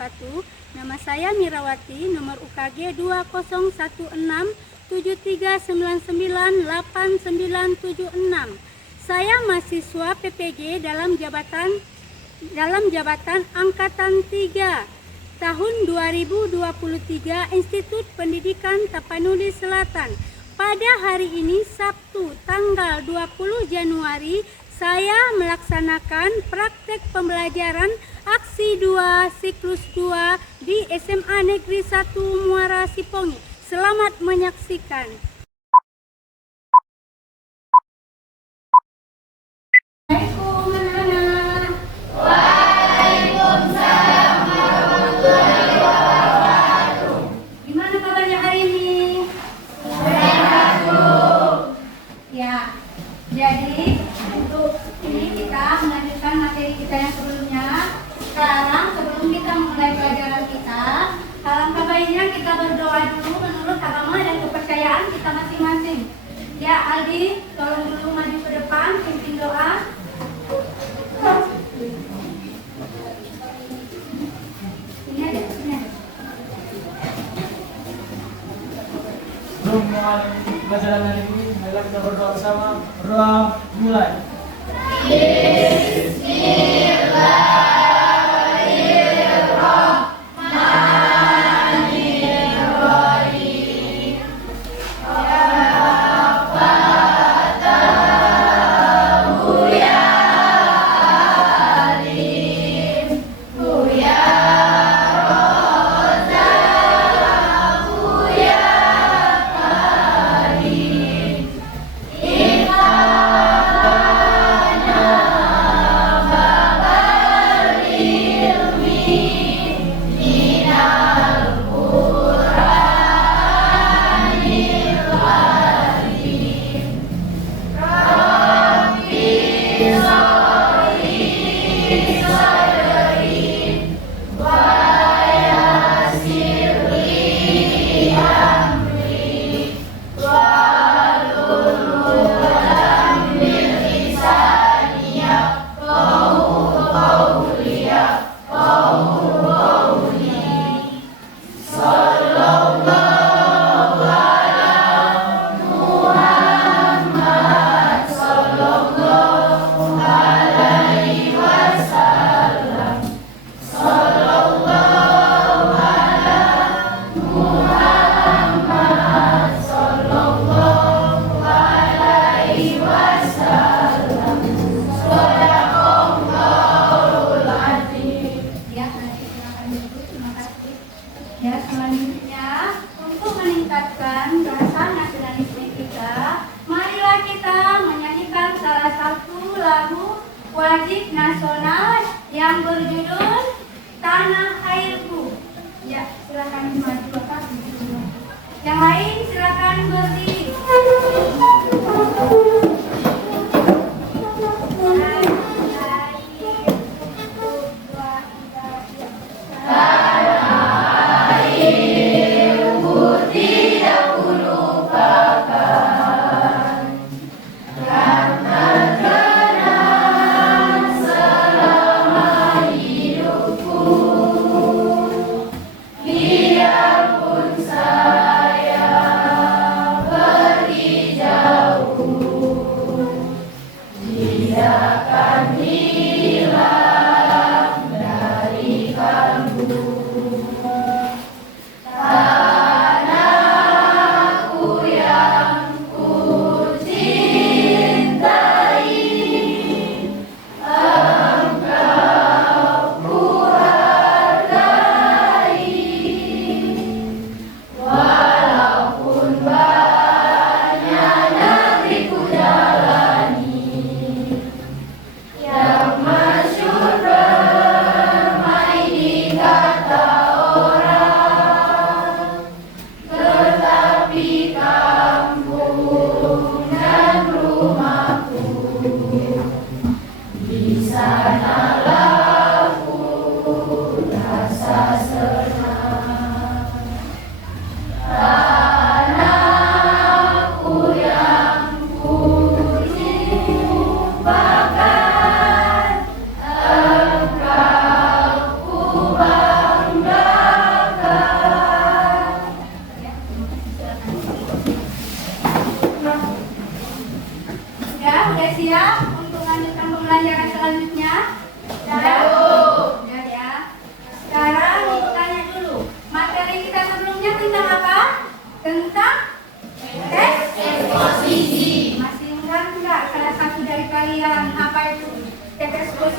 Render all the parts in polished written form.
wabarakatuh. Nama saya Mirawati, nomor UKG 201673998976. Saya mahasiswa PPG dalam jabatan Angkatan 3 tahun 2023 Institut Pendidikan Tapanuli Selatan. Pada hari ini Sabtu tanggal 20 Januari saya melaksanakan praktek pembelajaran aksi 2 siklus 2 di SMA Negeri 1 Muara Sipongi. Selamat menyaksikan. Jadi untuk ini kita melanjutkan materi kita yang sebelumnya. Sekarang sebelum kita memulai pelajaran kita, alangkah baiknya kita berdoa dulu menurut agama dan kepercayaan kita masing-masing. Ya Aldi, tolong dulu maju ke depan, pimpin doa. Ini ada. Sebelum mulai pelajaran hari ini, marilah kita berdoa bersama. Berdoa mulai. Ya, selanjutnya untuk meningkatkan bahasa nasionalisme kita, marilah kita menyanyikan salah satu lagu wajib nasional yang berjudul Tanah Airku. Ya, silakan maju Bapak. Yang lain silakan berdiri.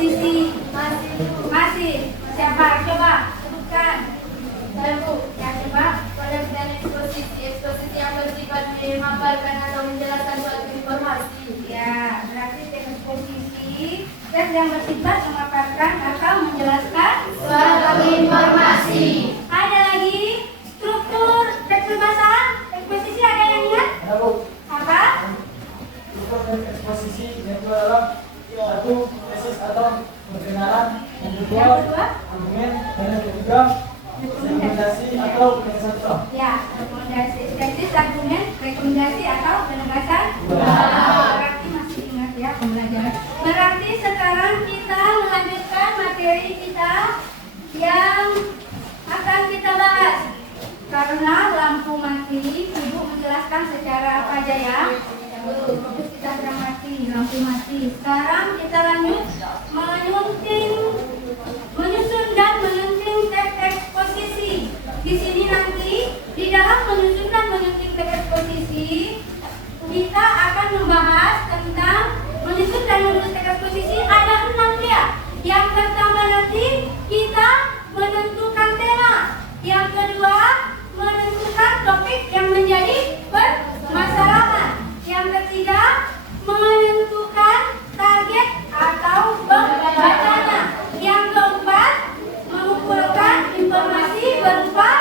eksposisi? Masih. Siapa? Coba sebutkan. Ya, coba. Produk dan eksposisi yang bersifat memaparkan atau menjelaskan suatu informasi. Ya, berarti eksposisi teks yang bersifat memaparkan atau menjelaskan Suatu informasi. Ada lagi struktur teks berbahasa eksposisi, ada yang ingat? Ada Bu. Apa? Struktur dan eksposisi yang kedua adalah satu tesis atau perkenalan, yang kedua Yang kedua? argumen, dan yang ketiga rekomendasi atau penegasan contoh. Ya, rekomendasi, tesis, argumen, rekomendasi atau penegasan. Berarti masih ingat ya pembelajaran. Berarti sekarang kita melanjutkan materi kita yang akan kita bahas. Karena lampu mati, Ibu menjelaskan secara apa aja ya. Terus kita sedang mati, lampu mati. Sekarang kita lanjut menyusun dan menyunting teks eksposisi. Di sini nanti di dalam menyusun dan menyunting teks eksposisi kita akan membahas tentang menyusun dan menulis teks eksposisi. Ada 6 dia. Yang pertama nanti kita menentukan tema. Yang kedua menentukan topik yang menjadi permasalahan. Yang ketiga menentukan target atau pembacanya. Yang keempat mengumpulkan informasi berupa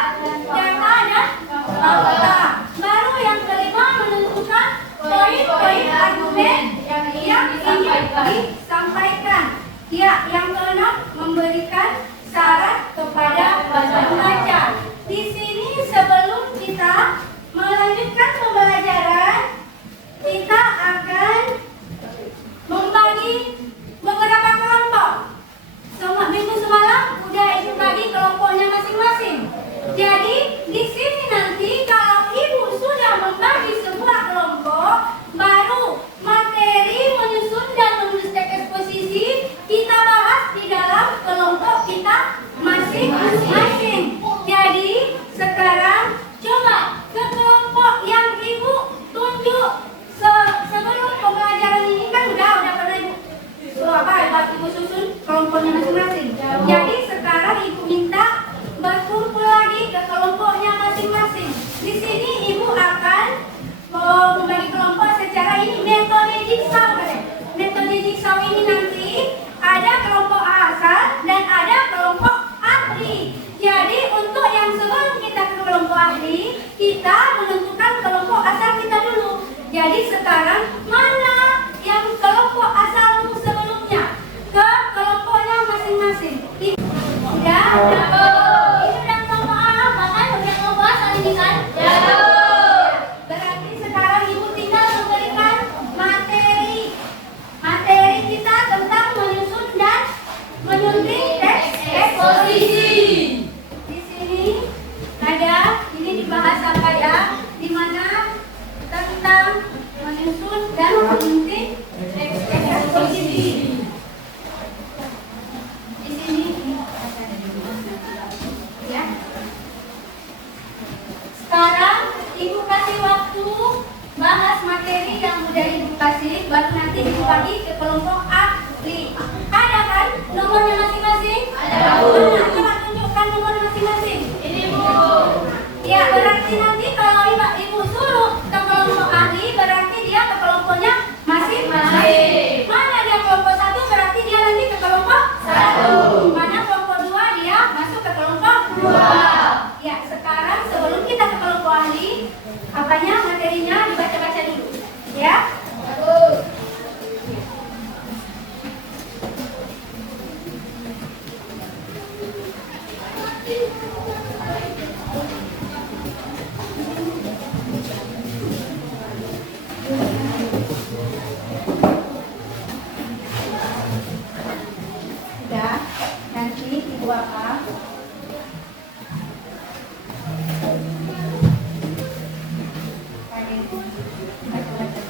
data dan fakta. Baru yang kelima menentukan poin-poin argumen yang ingin disampaikan. Ya, yang keenam memberikan syarat kepada pembaca. Di sini sebelum kita melanjutkan pembelajaran, kita akan membagi beberapa kelompok. Minggu semalam udah Ibu bagi kelompoknya masing-masing. Jadi di sini nanti kalau Ibu sudah membagi sebuah kelompok, baru materi menyusun dan menulis teks eksposisi kita bahas di dalam kelompok kita masing-masing. Jadi sekarang coba ke kelompok yang Ibu tunjuk sebelum pembelajaran ini kan udah pernah Ibu susun kelompoknya masing-masing. Jadi sekarang Ibu minta berkumpul lagi ke kelompoknya masing-masing. Di sini Ibu akan membagi kelompok secara ini metode jigsaw. Metode jigsaw ini nanti ada kelompok asal dan ada kelompok ahli. Jadi untuk yang sebelum kita ke kelompok ahli, kita menentukan kelompok asal kita dulu. Jadi sekarang mana yang kelompok asalmu sebelumnya? Ke kelompoknya masing-masing. Sudah? Ini udah kelompok A, bahkan udah kelompok asal ini kan? Berarti sekarang Ibu tinggal memberikan materi. Materi kita tentang menyusun dan menyunting teks eksposisi. Di sini ada, ini dibahas apa ya? Di mana tentang menyusun dan menyunting teks eksposisi. Di sini ya. Sekarang Ibu kasih waktu bahas materi yang udah Ibu kasih, baru nanti Ibu bagi ke kelompok ahli. Ada kan nomornya masing-masing? Ada. Coba tunjukkan nomor masing-masing. Ini Bu. Ya, berarti nanti kalau Ibu suruh ke kelompok ahli, berarti dia ke kelompoknya masing-masing. Mana dia kelompok 1, berarti dia nanti ke kelompok 1. Mana kelompok 2, dia masuk ke kelompok 2. Ya, sekarang sebelum kita ke kelompok ahli, apanya materinya dibaca-baca dulu. Ya. Sudah, nanti Ibu apa? Baca-baca.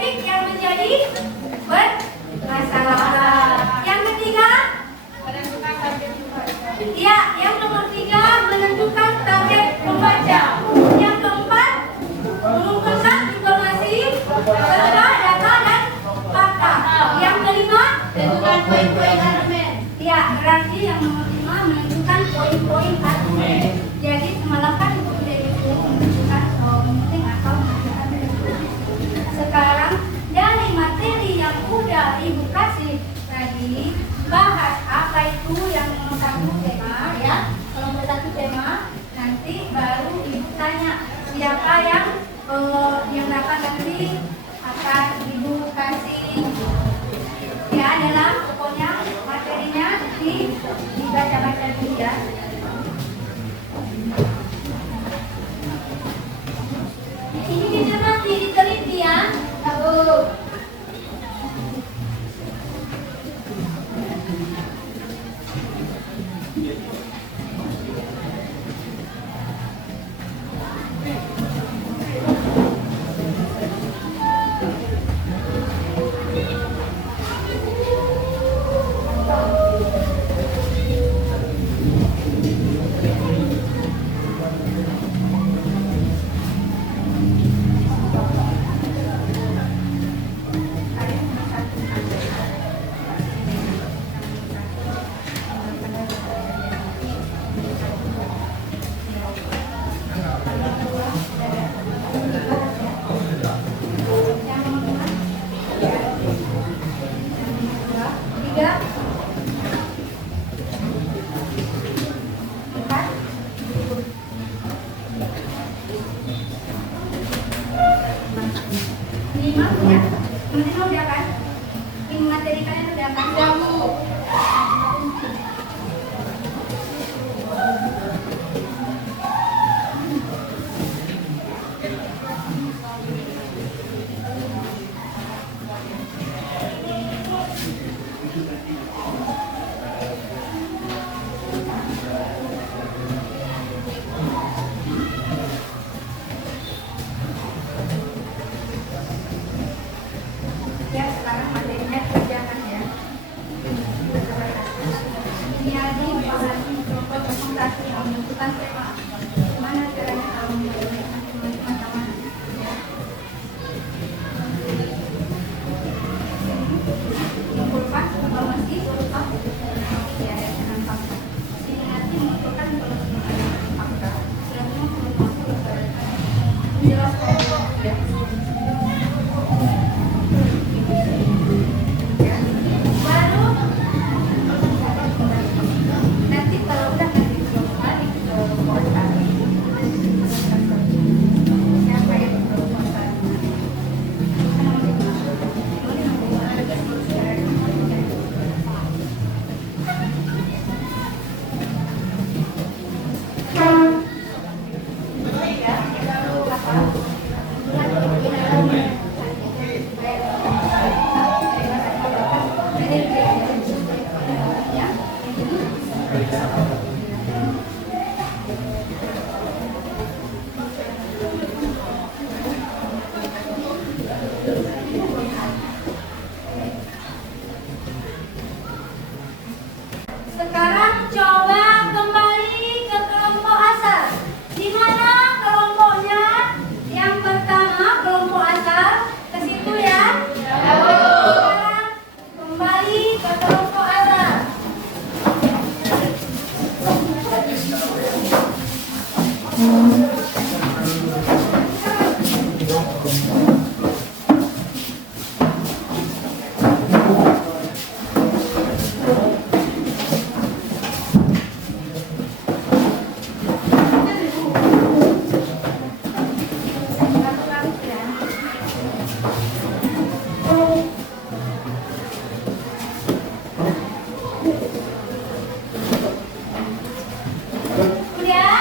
topik yang menjadi bermasalah. Yang ketiga, ya, yang nomor 3 menentukan target pembaca. Yang keempat, mengumpulkan informasi serta data dan fakta. Yang kelima, Tentukan poin-poin argumen. ya, berarti yang nomor 5 menentukan poin-poin argumen. Jadi semalam kan ibu udah menentukan penting atau menentukan. Sekarang dari materi yang udah ibu kasih tadi, bahas apa itu yang nomor 1 tema ya. Kalau nomor 1 tema, nanti baru ibu tanya siapa yang dapat nanti akan ibu kasih ya dalam pokoknya materinya dibaca-baca dulu ya. Ini dicermati, diteliti ya. Tahu. Ya, sekarang materinya kerjakan ya. Ini aja memahami kelompok presentasi yang menentukan tema. Gimana caranya kamu membayangkan teman-teman ya. Kumpulkan informasi berupa ya dengan fakta. Ini nanti mengumpulkan informasi fakta. Selanjutnya menjelaskan ya. Nanti kalau udah nanti balik ke kota siapa yang ke kota Sekarang coba kembali ke kelompok asal. Di mana kelompoknya? Yang pertama kelompok asal ke situ ya. Sekarang kembali ke kelompok asal. Udah?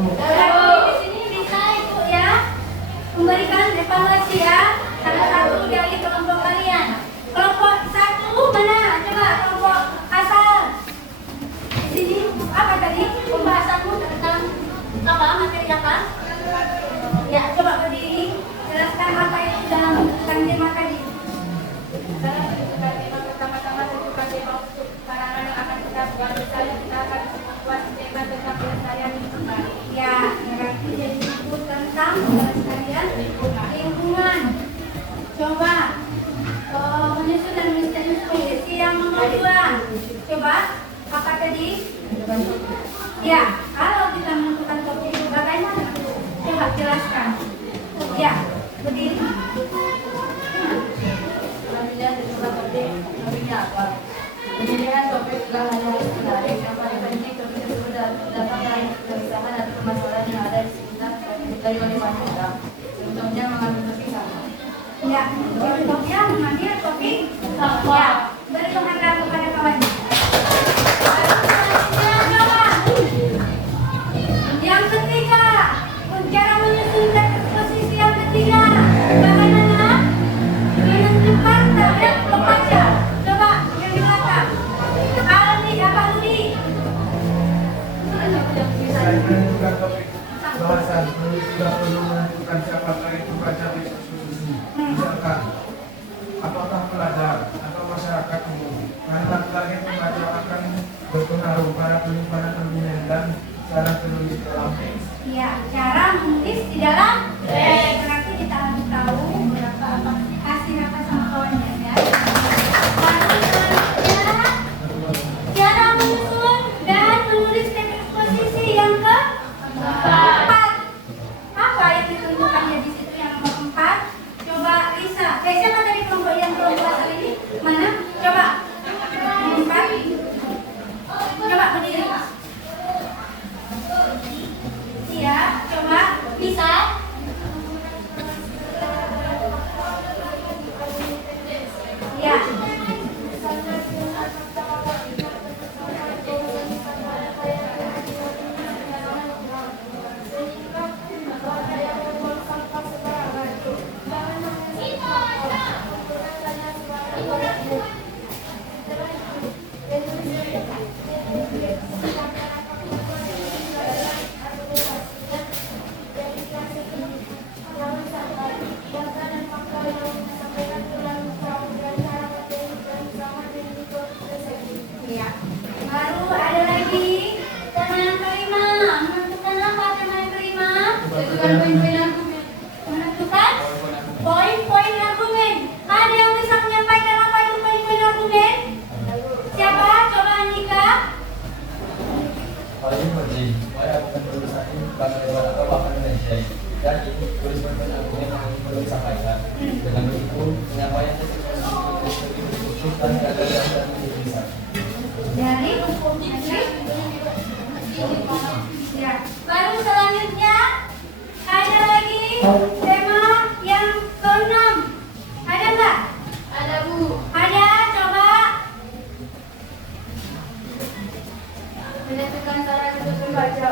Di sini bisa ibu ya memberikan evaluasi ya. Salah satu dari kelompok kalian. Kelompok 1 mana? Coba kelompok asal. Di sini apa tadi pembahasanmu tentang apa materi apa? Ya coba berdiri. Jelaskan apa yang dalam Coba menyusun dan menulis eksposisi yang nomor 2. Coba apa tadi? Ya, kalau kita menentukan topik itu bagaimana? Coba jelaskan. Ya, berdiri. Selanjutnya tentukan topik. Topiknya apa? Pemilihan topik adalah hal yang harus menarik. Yang paling penting topik tersebut dapat meraih kegelisahan atau permasalahan yang ada di sekitar dari oleh wanita. Contohnya mengambil topik sama. Ya, contohnya mengambil topik. Ya, beri penghargaan kepada kawannya. Yang ketiga, cara menyusun eksposisi yang ketiga, bagaimana menentukan target pembaca. Coba yang di belakang. Aldi, apa Aldi? Selain menentukan topik bahasan, penulis juga perlu menentukan siapa target pembaca eksposisi. Misalkan, apakah pelajar atau masyarakat umum? Karena target pembaca akan berpengaruh pada penyimpanan pemilihan dan cara penulis dalam teks. Ya, cara menulis di dalam teks. Berarti kita harus tahu berapa hasil apa sama kawannya ya. Lalu selanjutnya, cara menyusun dan menulis teks eksposisi yang keempat. Apa yang ditentukannya di situ yang nomor 4? Coba Risa. Siapa tadi kelompok asal ini? Mana? Coba. Nomor 4. Coba berdiri. Ya, coba bisa. Ya. Ya. Baru ada lagi tema yang kelima. Menentukan apa tema yang kelima? Tentukan poin-poin argumen. Menentukan poin-poin argumen. Ada yang bisa menyampaikan apa itu poin-poin argumen? Siapa? Coba Andika. Hal ini penting supaya bukan tulisan ini bukan lewat atau bahkan menjadi. Jadi tulis poin-poin argumen yang ingin perlu disampaikan. Dengan begitu penyampaian teks lebih khusus dan tidak ada yang tidak bisa. Dari ya. Baru selanjutnya ada lagi tema yang ke-6. Ada nggak? Ada Bu. Ada, coba. Menentukan cara untuk membaca.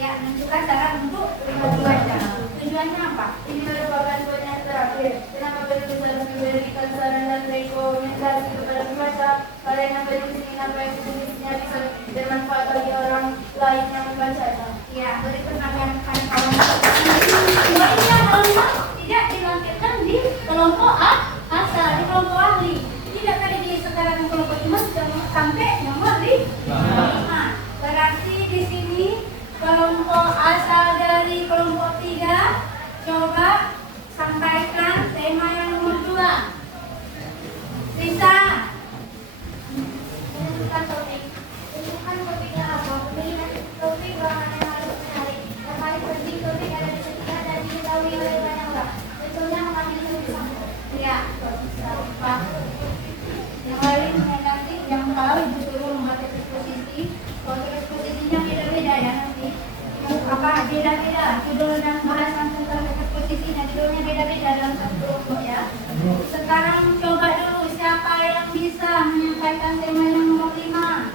Ya, menentukan cara untuk membaca. Tujuannya apa? Ini merupakan poin yang terakhir. Kenapa penulis harus memberikan saran dan rekomendasi kepada pembaca? Karena penulis ingin apa yang ditulisnya bisa bermanfaat bagi orang lain yang membacanya. Ya, beri penghargaan kepada kawan. Poinnya kalau tidak dilampirkan di kelompok asal, di kelompok ahli. Tidak tadi di sekarang kelompok cuma sudah sampai nomor 5. Berarti di sini kelompok asal dari kelompok 3 coba sampaikan tema yang nomor 2. Risa. Menentukan topik. Tentukan topiknya apa? Pemilihan topik bahan yang harus menarik. Yang paling penting topik ada di sekitar dan diketahui oleh banyak orang. Contohnya mengambil topik sampel. Ya, Pak. Yang lain nanti yang tahu ibu suruh membaca eksposisi. Kalau eksposisinya beda-beda ya nanti. Apa beda-beda judul dan bahasan tentang eksposisinya judulnya beda-beda dalam satu kelompok ya. Sekarang coba dulu siapa yang bisa menyampaikan tema yang nomor 5.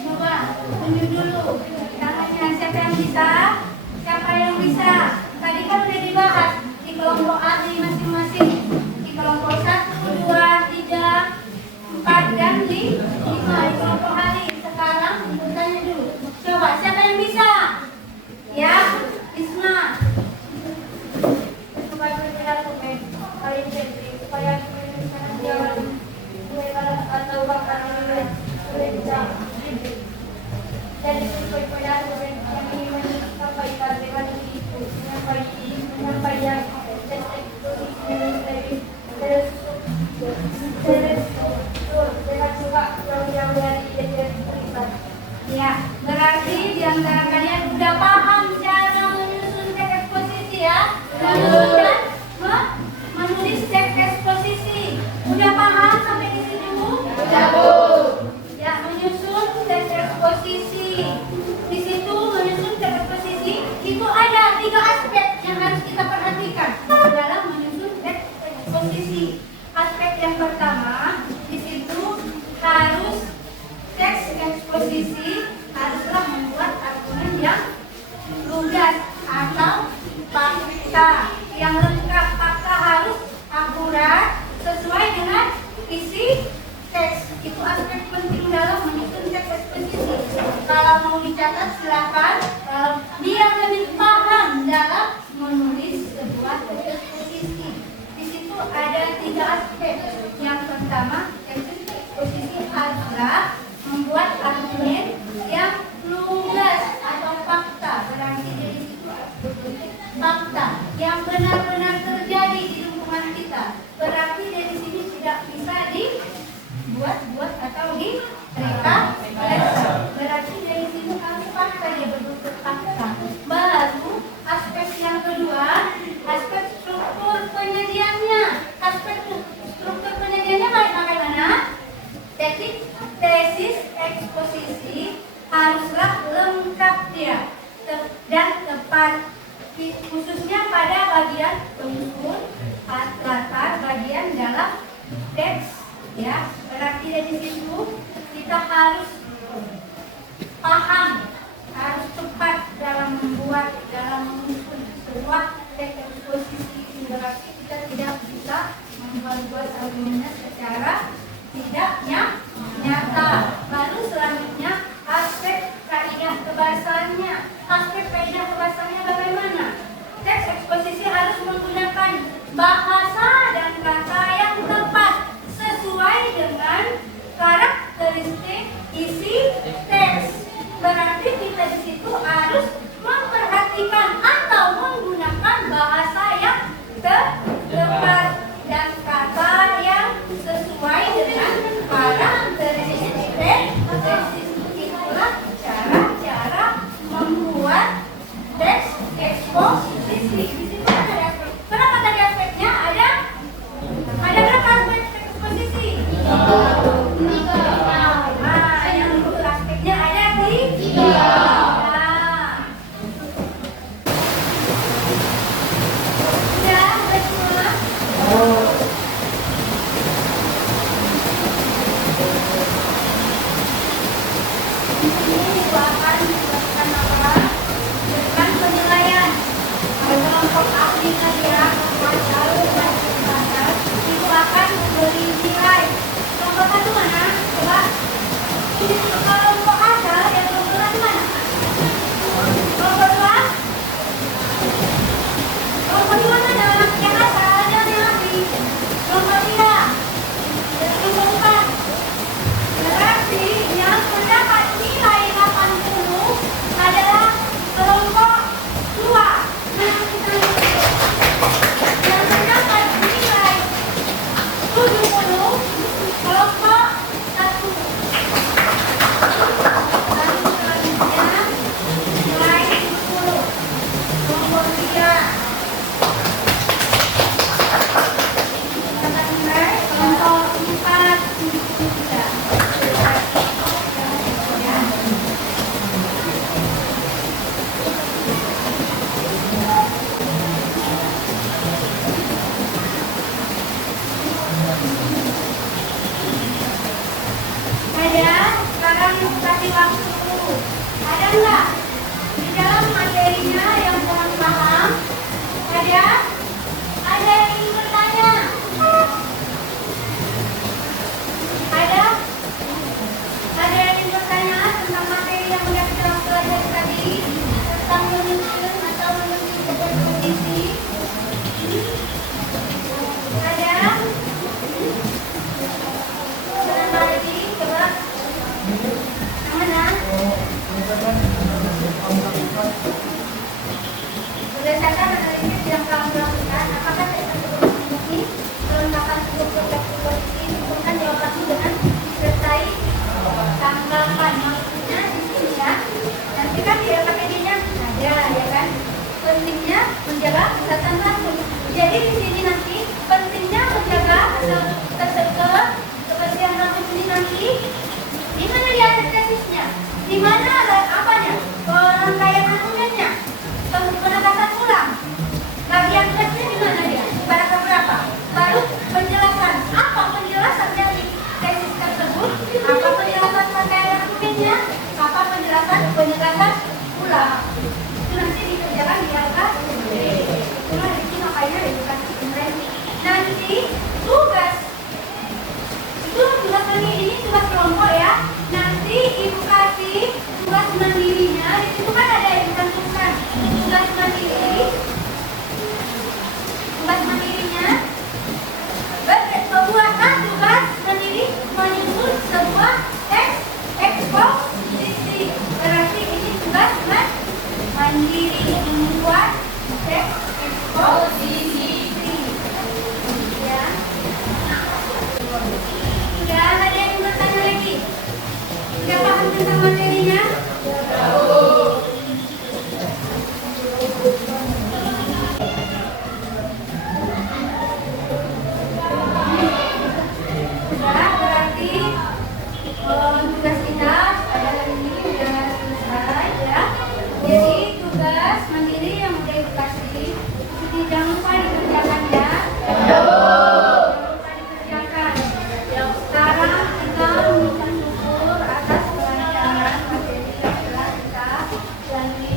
Coba tunjuk dulu tangannya siapa yang bisa. Siapa yang bisa? Tadi kan udah dibahas di kelompok ahli masing-masing. Di kelompok 1, 2, 3, 4 dan 5 di kelompok ahli. Sekarang bertanya dulu. Coba siapa yang bisa? Ya, Isma. Supaya berbeda argumen paling penting supaya menyelesaikan jawaban mereka atau bahkan sulit dijawab. Jadi poin-poin argumen yang ingin disampaikan dengan itu menyampaikan teks eksposisi yang pertama, di situ harus teks eksposisi haruslah membuat argumen yang lugas atau fakta yang lengkap. Fakta harus akurat sesuai dengan isi teks. Itu aspek penting dalam menyusun teks eksposisi. Kalau mau dicatat silakan, biar lebih paham dalam menulis sebuah teks eksposisi. Di situ ada 3 aspek. Yang pertama, teks eksposisi haruslah membuat argumen yang lugas atau fakta. Berarti dari situ fakta yang benar-benar terjadi di lingkungan kita. Berarti dari sini tidak bisa dibuat-buat atau direka. Berarti dari sini harus fakta, dia berbentuk fakta. Baru aspek yang kedua, aspek struktur penyajiannya. Aspek struktur penyajiannya bagaimana? Tesis eksposisi haruslah lengkap dia dan tepat, khususnya pada bagian unsur latar bagian dalam teks, ya. Berarti dari situ kita harus paham, harus tepat dalam menyusun sebuah teks eksposisi. Berarti kita tidak bisa membuat argumennya secara tidak nyata. Baru selanjutnya aspek kaidah kebahasaannya. Aspek kaidah kebahasaannya bagaimana? Teks eksposisi harus menggunakan bahasa dan kata yang tepat sesuai dengan karakteristik isi teks. Berarti kita di situ harus memperhatikan atau menggunakan bahasa yang tepat dan kata yang sesuai dengan karakteristik teks. Itulah cara-cara membuat teks eksposisi. Di situ ada aspek. Berapa tadi aspeknya? Ada berapa aspek teks eksposisi? 3. Yang untuk aspeknya ada 3. Sudah semua? Di sini itu akan dilakukan apa? Berikan penilaian. Kelompok ahli media atau masyarakat itu akan memberi nilai. Kelompok satu mana? Coba. Ini kelompok ada yang kelompok satu mana? Kelompok 2? Kelompok 2 mana? Yang asal dan yang ahli. Kelompok 3? Dan kelompok 4? Berarti yang mendapat nilai 80 adalah kelompok 2. Yang mendapat nilai 70 kelompok 1. Lalu selanjutnya nilai 10 kelompok 3. Dapat nilai kelompok 4. Ada, sekarang kasih waktu. Ada enggak? Di dalam materinya yang kurang paham? Ada? Ada yang ingin bertanya? Ada? Ada yang ingin bertanya tentang materi yang sudah kita pelajari tadi? Tentang menyusun atau menyusun komposisi? Ada? Lagi, coba. Yang mana? Berdasarkan analisis yang kamu lakukan, apakah teks eksposisi kelengkapan struktur teks eksposisi dihubungkan di lokasi dengan disertai tanggapan? Maksudnya di sini ya. Nanti kan dia pakai D-nya ada, ya kan? Pentingnya menjaga kesehatan rambut. Jadi di sini nanti pentingnya menjaga kebersihan rambut ini nanti. Di mana dia tesisnya? Di mana apanya? Rangkaian argumennya? Penegasan ulang. Bagian tesnya di mana dia? Pada berapa? Baru penjelasan apa tugas. Itu tugas mandiri, ini tugas kelompok ya. Nanti ibu kasih tugas mandirinya. Di situ kan ada yang ditentukan tugas mandiri. Tugas mandirinya membuatlah tugas mandiri menyusun sebuah teks eksposisi. Berarti ini tugas mandiri membuat teks eksposisi. Ya. Sudah ada yang bertanya lagi? Sudah paham tentang materinya? Berarti tugas kita pada hari ini sudah selesai ya. Jadi tugas mandiri yang udah dikasih jangan lupa dikerjakan ya. Jangan lupa dikerjakan. Sekarang kita mengucapkan syukur atas pelajaran materi yang telah kita lalui.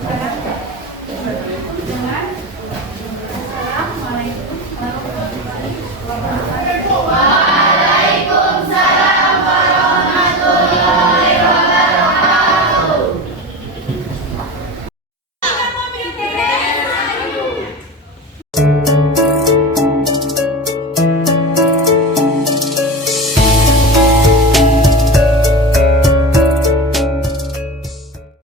Sekarang dengan